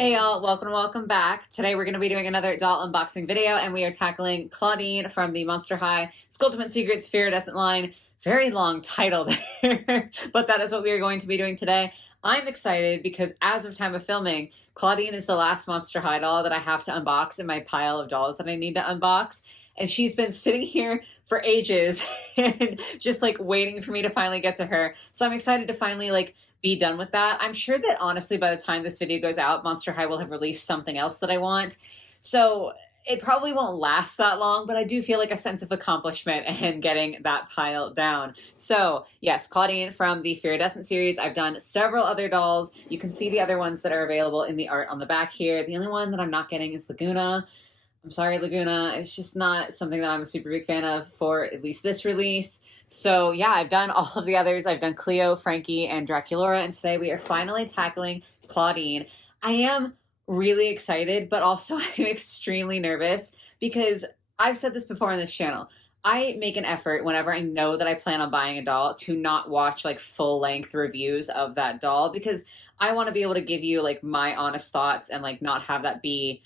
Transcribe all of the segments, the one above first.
Hey y'all, welcome back. Today we're going to be doing another doll unboxing video and we are tackling Clawdeen from the Monster High Skulltimate Secrets Fearidescent line. Very long title there, but that is what we are going to be doing today. I'm excited because as of time of filming, Clawdeen is the last Monster High doll that I have to unbox in my pile of dolls that I need to unbox. And she's been sitting here for ages and just like waiting for me to finally get to her. So I'm excited to finally be done with that. I'm sure that honestly, by the time this video goes out, Monster High will have released something else that I want. So it probably won't last that long, but I do feel like a sense of accomplishment and getting that pile down. So yes, Clawdeen from the Fearidescent series. I've done several other dolls. You can see the other ones that are available in the art on the back here. The only one that I'm not getting is Laguna. I'm sorry, Laguna. It's just not something that I'm a super big fan of for at least this release. So yeah, I've done all of the others. I've done Cleo, Frankie, and Draculora, and today we are finally tackling Clawdeen. I am really excited, but also I'm extremely nervous because I've said this before on this channel. I make an effort whenever I know that I plan on buying a doll to not watch full-length reviews of that doll because I want to be able to give you my honest thoughts and not have that be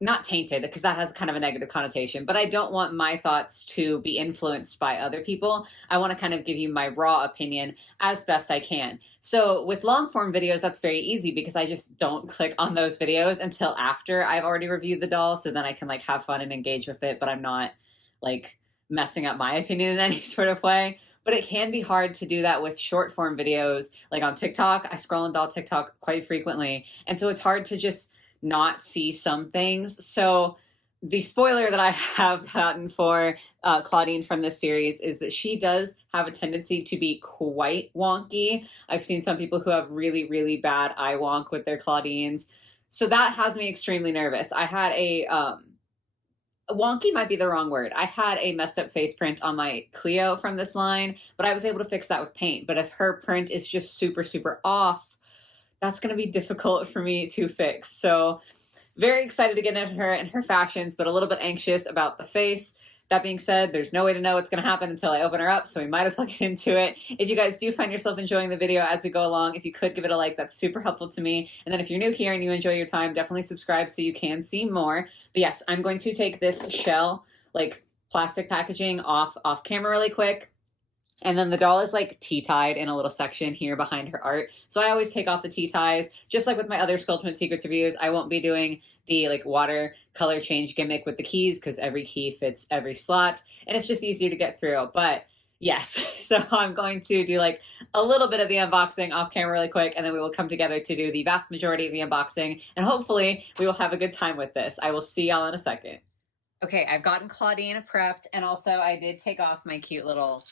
not tainted because that has kind of a negative connotation, but I don't want my thoughts to be influenced by other people. I want to kind of give you my raw opinion as best I can. So with long form videos, that's very easy because I just don't click on those videos until after I've already reviewed the doll. So then I can have fun and engage with it, but I'm not messing up my opinion in any sort of way. But it can be hard to do that with short form videos. Like on TikTok, I scroll on doll TikTok quite frequently. And so it's hard to just not see some things. So the spoiler that I have gotten for Clawdeen from this series is that she does have a tendency to be quite wonky. I've seen some people who have really, really bad eye wonk with their Clawdeens. So that has me extremely nervous. I had a wonky might be the wrong word. I had a messed up face print on my Cleo from this line, but I was able to fix that with paint. But if her print is just super, super off, that's going to be difficult for me to fix. So very excited to get into her and her fashions, but a little bit anxious about the face. That being said, there's no way to know what's going to happen until I open her up, so we might as well get into it. If you guys do find yourself enjoying the video as we go along, if you could give it a like, that's super helpful to me. And then if you're new here and you enjoy your time, definitely subscribe so you can see more. But yes, I'm going to take this shell, plastic packaging off camera really quick. And then the doll is tea-tied in a little section here behind her art. So I always take off the tea ties. Just like with my other Skulltimate Secrets reviews, I won't be doing the water color change gimmick with the keys because every key fits every slot. And it's just easier to get through. But yes, so I'm going to do a little bit of the unboxing off camera really quick. And then we will come together to do the vast majority of the unboxing. And hopefully we will have a good time with this. I will see y'all in a second. Okay, I've gotten Clawdeen prepped. And also I did take off my cute little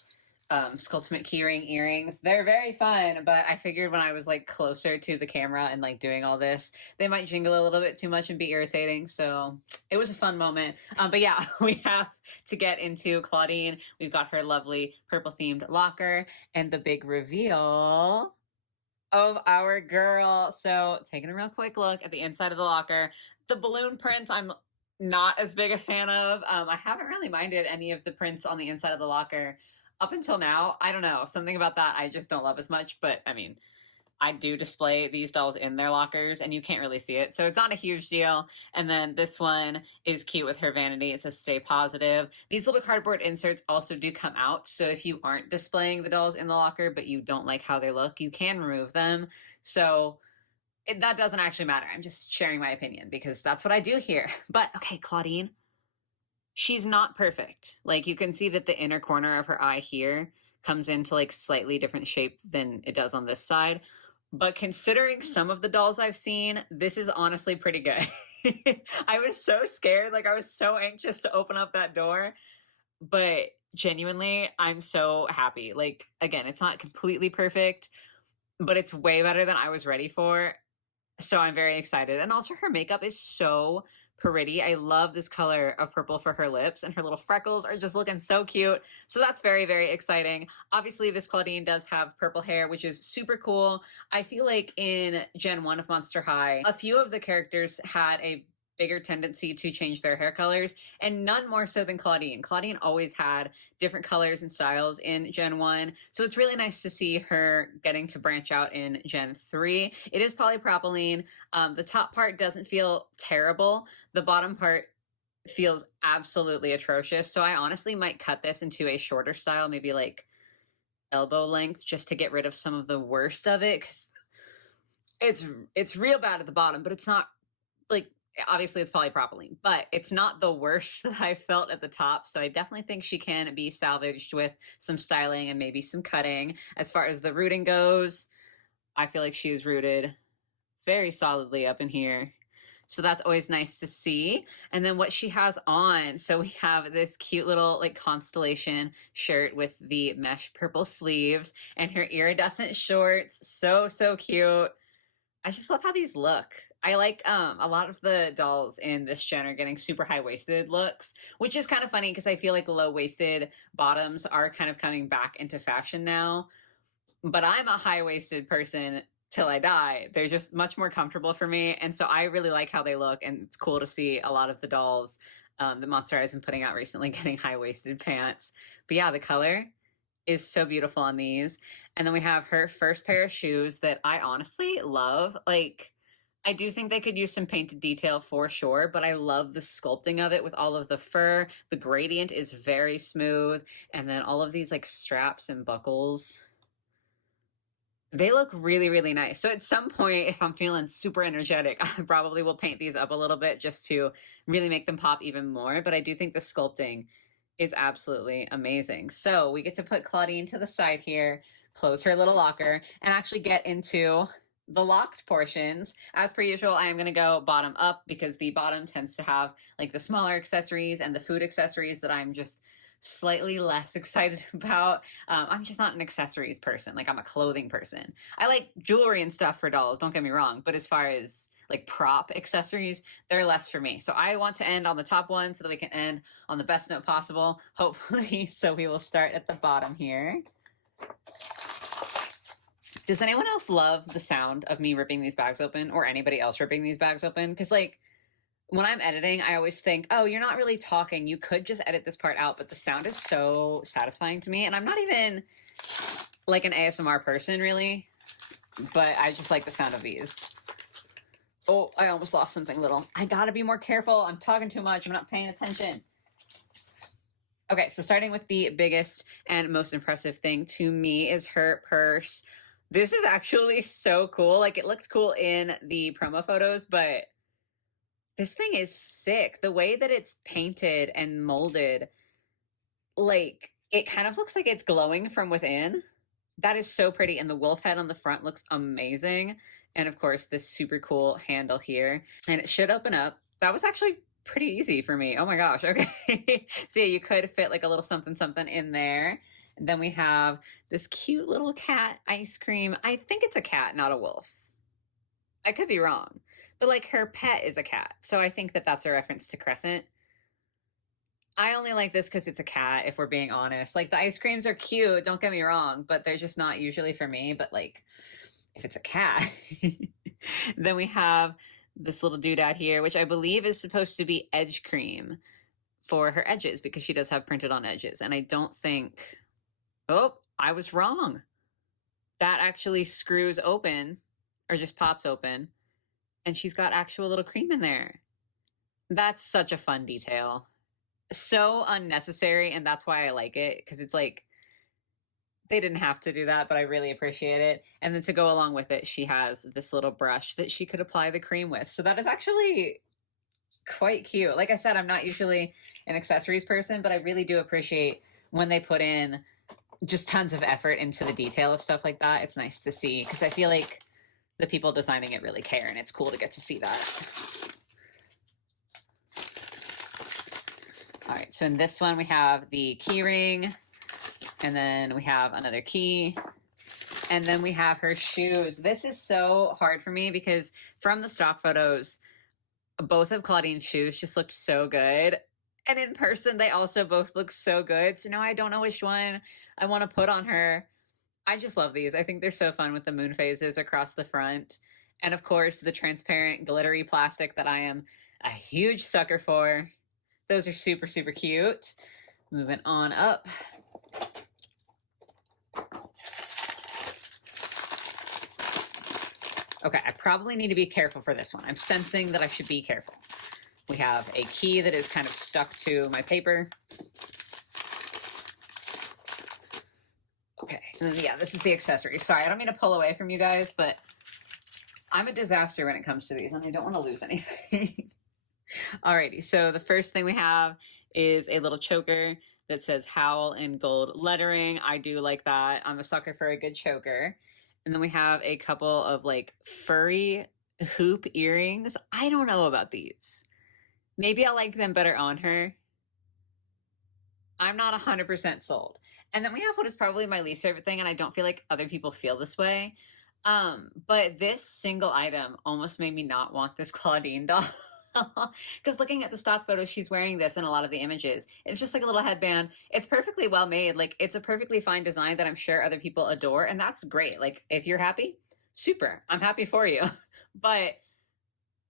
Skulltimate keyring earrings. They're very fun, but I figured when I was closer to the camera and doing all this, they might jingle a little bit too much and be irritating. So it was a fun moment. But yeah, we have to get into Clawdeen. We've got her lovely purple themed locker and the big reveal of our girl. So taking a real quick look at the inside of the locker, the balloon print I'm not as big a fan of. I haven't really minded any of the prints on the inside of the locker up until now. I don't know, something about that I just don't love as much, but I mean, I do display these dolls in their lockers and you can't really see it, so it's not a huge deal. And then this one is cute with her vanity. It says stay positive. These little cardboard inserts also do come out, so if you aren't displaying the dolls in the locker but you don't like how they look, you can remove them. So that doesn't actually matter. I'm just sharing my opinion because that's what I do here. But okay, Clawdeen, she's not perfect. You can see that the inner corner of her eye here comes into slightly different shape than it does on this side. But considering some of the dolls I've seen, this is honestly pretty good. I was so scared. I was so anxious to open up that door. But genuinely, I'm so happy. Again, it's not completely perfect, but it's way better than I was ready for. So I'm very excited. And also her makeup is so pretty. I love this color of purple for her lips, and her little freckles are just looking so cute. So that's very, very exciting. Obviously, this Clawdeen does have purple hair, which is super cool. I feel like in Gen 1 of Monster High, a few of the characters had a bigger tendency to change their hair colors, and none more so than Clawdeen. Clawdeen always had different colors and styles in Gen 1, so it's really nice to see her getting to branch out in Gen 3. It is polypropylene. The top part doesn't feel terrible. The bottom part feels absolutely atrocious, so I honestly might cut this into a shorter style, maybe like elbow length, just to get rid of some of the worst of it, because it's real bad at the bottom, but it's not like, obviously it's polypropylene, but it's not the worst that I felt at the top. So I definitely think she can be salvaged with some styling and maybe some cutting. As far as the rooting goes, I feel like she is rooted very solidly up in here. So that's always nice to see. And then what she has on, so we have this cute little like constellation shirt with the mesh purple sleeves and her iridescent shorts. So, so cute. I just love how these look. I like a lot of the dolls in this gen are getting super high-waisted looks, which is kind of funny because I feel like low-waisted bottoms are kind of coming back into fashion now. But I'm a high-waisted person till I die. They're just much more comfortable for me, and so I really like how they look, and it's cool to see a lot of the dolls that Monster High has been putting out recently getting high-waisted pants. But yeah, the color is so beautiful on these. And then we have her first pair of shoes that I honestly love. Like, I do think they could use some painted detail for sure, but I love the sculpting of it with all of the fur. The gradient is very smooth. And then all of these like straps and buckles, they look really, really nice. So at some point, if I'm feeling super energetic, I probably will paint these up a little bit just to really make them pop even more. But I do think the sculpting is absolutely amazing. So we get to put Clawdeen to the side here, close her little locker, and actually get into the locked portions. As per usual, I am going to go bottom up because the bottom tends to have like the smaller accessories and the food accessories that I'm just slightly less excited about. I'm just not an accessories person. Like, I'm a clothing person. I like jewelry and stuff for dolls, don't get me wrong, but as far as like prop accessories, they're less for me. So I want to end on the top one so that we can end on the best note possible, hopefully. So we will start at the bottom here. Does anyone else love the sound of me ripping these bags open, or anybody else ripping these bags open? Because like, when I'm editing, I always think, oh, you're not really talking. You could just edit this part out, but the sound is so satisfying to me. And I'm not even like an ASMR person really, but I just like the sound of these. Oh, I almost lost something little. I gotta be more careful. I'm talking too much. I'm not paying attention. Okay, so starting with the biggest and most impressive thing to me is her purse. This is actually so cool. Like, it looks cool in the promo photos, but this thing is sick. The way that it's painted and molded, like, it kind of looks like it's glowing from within. That is so pretty. And the wolf head on the front looks amazing. And of course, this super cool handle here. And it should open up. That was actually pretty easy for me. Oh my gosh. Okay. So yeah, you could fit like a little something something in there. And then we have this cute little cat ice cream. I think it's a cat, not a wolf. I could be wrong. But like, her pet is a cat. So I think that that's a reference to Crescent. I only like this because it's a cat, if we're being honest. Like, the ice creams are cute, don't get me wrong, but they're just not usually for me. But like, if it's a cat. Then we have this little doodad here, which I believe is supposed to be edge cream for her edges, because she does have printed on edges. And I don't think, oh, I was wrong. That actually screws open, or just pops open, and she's got actual little cream in there. That's such a fun detail. So unnecessary, and that's why I like it, because it's like, they didn't have to do that, but I really appreciate it. And then to go along with it, she has this little brush that she could apply the cream with. So that is actually quite cute. Like I said, I'm not usually an accessories person, but I really do appreciate when they put in just tons of effort into the detail of stuff like that. It's nice to see, because I feel like the people designing it really care, and it's cool to get to see that. All right, so in this one we have the key ring, and then we have another key, and then we have her shoes. This is so hard for me because from the stock photos, both of Clawdeen's shoes just looked so good. And in person, they also both look so good. So now I don't know which one I want to put on her. I just love these. I think they're so fun with the moon phases across the front. And of course, the transparent glittery plastic that I am a huge sucker for. Those are super, super cute. Moving on up. Okay, I probably need to be careful for this one. I'm sensing that I should be careful. We have a key that is kind of stuck to my paper. Okay, and then, yeah, this is the accessory. Sorry, I don't mean to pull away from you guys, but I'm a disaster when it comes to these, and I don't want to lose anything. Alrighty, so the first thing we have is a little choker that says Howl in gold lettering. I do like that. I'm a sucker for a good choker. And then we have a couple of like furry hoop earrings. I don't know about these. Maybe I like them better on her. I'm not 100% sold. And then we have what is probably my least favorite thing, and I don't feel like other people feel this way. But this single item almost made me not want this Clawdeen doll. Because looking at the stock photos, she's wearing this in a lot of the images. It's just like a little headband. It's perfectly well made. Like, it's a perfectly fine design that I'm sure other people adore, and that's great. Like, if you're happy, super. I'm happy for you. But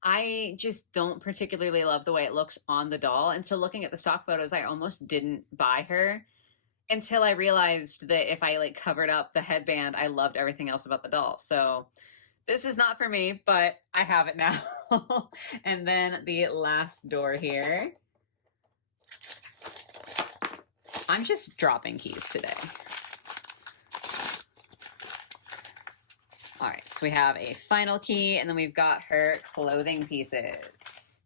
I just don't particularly love the way it looks on the doll. And so looking at the stock photos, I almost didn't buy her until I realized that if I like covered up the headband, I loved everything else about the doll. So this is not for me, but I have it now. And then the last door here. I'm just dropping keys today. All right, so we have a final key, and then we've got her clothing pieces.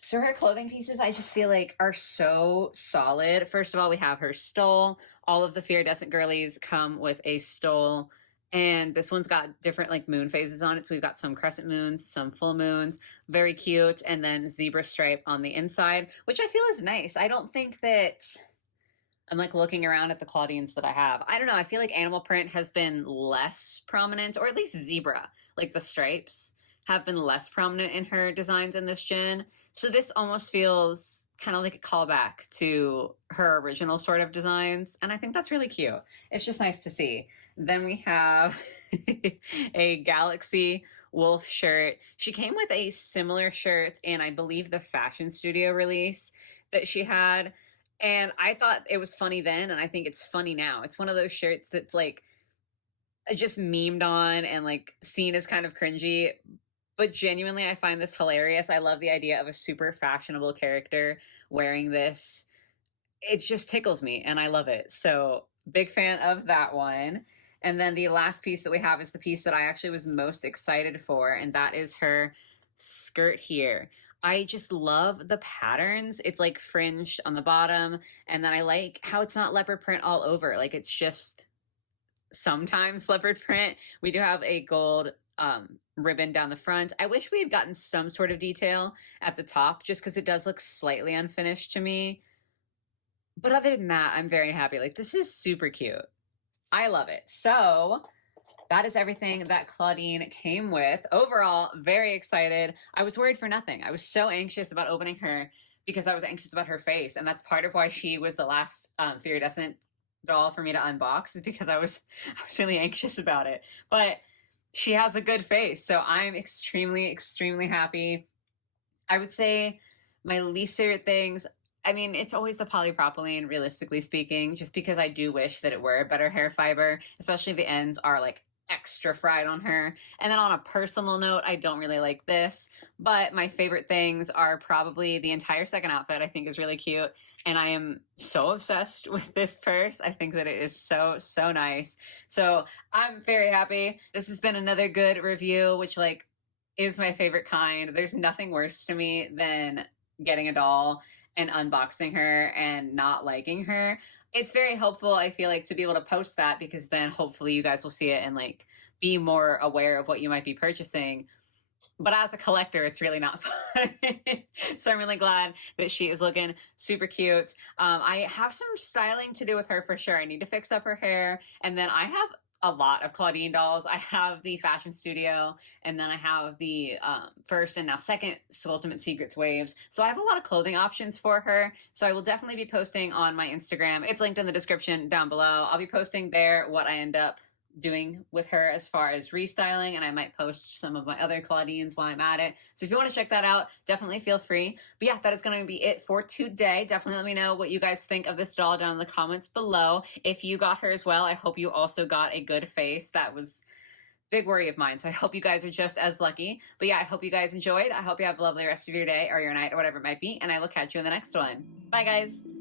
So her clothing pieces, I just feel like are so solid. First of all, we have her stole. All of the Fearidescent girlies come with a stole. And this one's got different like moon phases on it. So we've got some crescent moons, some full moons, very cute. And then zebra stripe on the inside, which I feel is nice. I don't think that I'm like looking around at the Clawdeens that I have. I don't know. I feel like animal print has been less prominent, or at least zebra, like the stripes have been less prominent in her designs in this gen. So this almost feels kind of like a callback to her original sort of designs. And I think that's really cute. It's just nice to see. Then we have a Galaxy Wolf shirt. She came with a similar shirt in, I believe, the Fashion Studio release that she had. And I thought it was funny then, and I think it's funny now. It's one of those shirts that's like just memed on and like seen as kind of cringy. But genuinely, I find this hilarious. I love the idea of a super fashionable character wearing this. It just tickles me, and I love it. So big fan of that one. And then the last piece that we have is the piece that I actually was most excited for, and that is her skirt here. I just love the patterns. It's like fringed on the bottom, and then I like how it's not leopard print all over. Like, it's just sometimes leopard print. We do have a gold ribbon down the front. I wish we had gotten some sort of detail at the top, just because it does look slightly unfinished to me. But other than that, I'm very happy. Like, this is super cute. I love it. So that is everything that Clawdeen came with. Overall, very excited. I was worried for nothing. I was so anxious about opening her because I was anxious about her face. And that's part of why she was the last Fearidescent doll for me to unbox, is because I was really anxious about it. But she has a good face, so I'm extremely, extremely happy. I would say my least favorite things, I mean, it's always the polypropylene, realistically speaking, just because I do wish that it were a better hair fiber, especially the ends are like extra fried on her. And then on a personal note, I don't really like this, but my favorite things are probably the entire second outfit. I think is really cute, and I am so obsessed with this purse. I think that it is so, so nice. So I'm very happy. This has been another good review, which like is my favorite kind. There's nothing worse to me than getting a doll and unboxing her and not liking her. It's very helpful, I feel like, to be able to post that, because then hopefully you guys will see it and like be more aware of what you might be purchasing. But as a collector, it's really not fun. So I'm really glad that she is looking super cute. I have some styling to do with her for sure. I need to fix up her hair. And then I have a lot of Clawdeen dolls. I have the Fashion Studio, and then I have the first and now second Skulltimate Secrets waves. So I have a lot of clothing options for her. So I will definitely be posting on my Instagram. It's linked in the description down below. I'll be posting there what I end up doing with her as far as restyling, and I might post some of my other Clawdeens while I'm at it. So if you want to check that out, definitely feel free. But yeah, that is going to be it for today. Definitely let me know what you guys think of this doll down in the comments below. If you got her as well, I hope you also got a good face. That was big worry of mine. So I hope you guys are just as lucky. But yeah, I hope you guys enjoyed. I hope you have a lovely rest of your day or your night or whatever it might be. And I will catch you in the next one. Bye, guys.